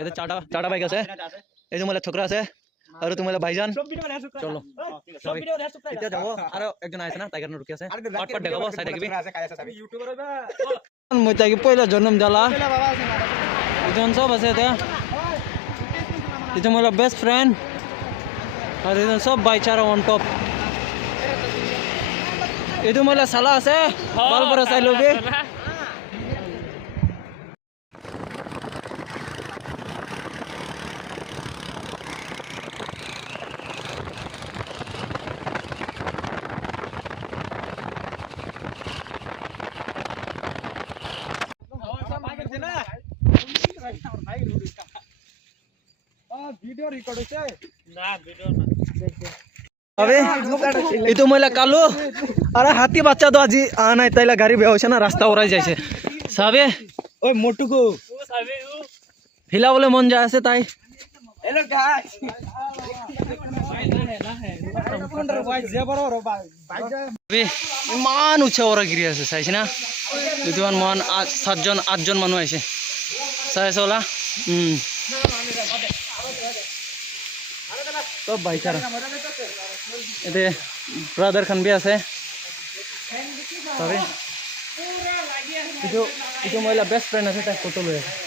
এতে চারটা বাইক আছে এই তোমালে ছোকরা আছে আর তোমালে ভাইজান চলো এতিয়া যাব আৰু একজন আছে না টাইগার রুকি আছে পাট দেখাব চাই থাকিবি মই তাইকে পয়লা জন্ম দিলা এজন সব আছে এটা এটা মোর বেস্ট ফ্রেন্ড আর এজন সব বাইচারা on top itu malah salah saya bal berasai lebih video record hoise na video na अबे itu মহিলা কালো আরে হাতি বাচ্চা তো আজি নাই তাইলা গাড়ি বেয়া হইছে না রাস্তা ওরাই যাইছে সাবে ওই মোটুকু ও সাবে ও হিলা বলে মন যায় আছে তাই হ্যালো গাইস কন্ট্রোল ভাই যে বড় ভাই আবে মান উচ্চ ওরা গিরি আছে চাইছ না দুজন মান সাতজন আটজন মানুহ আইছে চাইছ ওলা सब भाईचारा ये ब्रदर खान भी আছে तबे इतो महिला बेस्ट फ्रेंड আছে তাই ফটো লয় আছে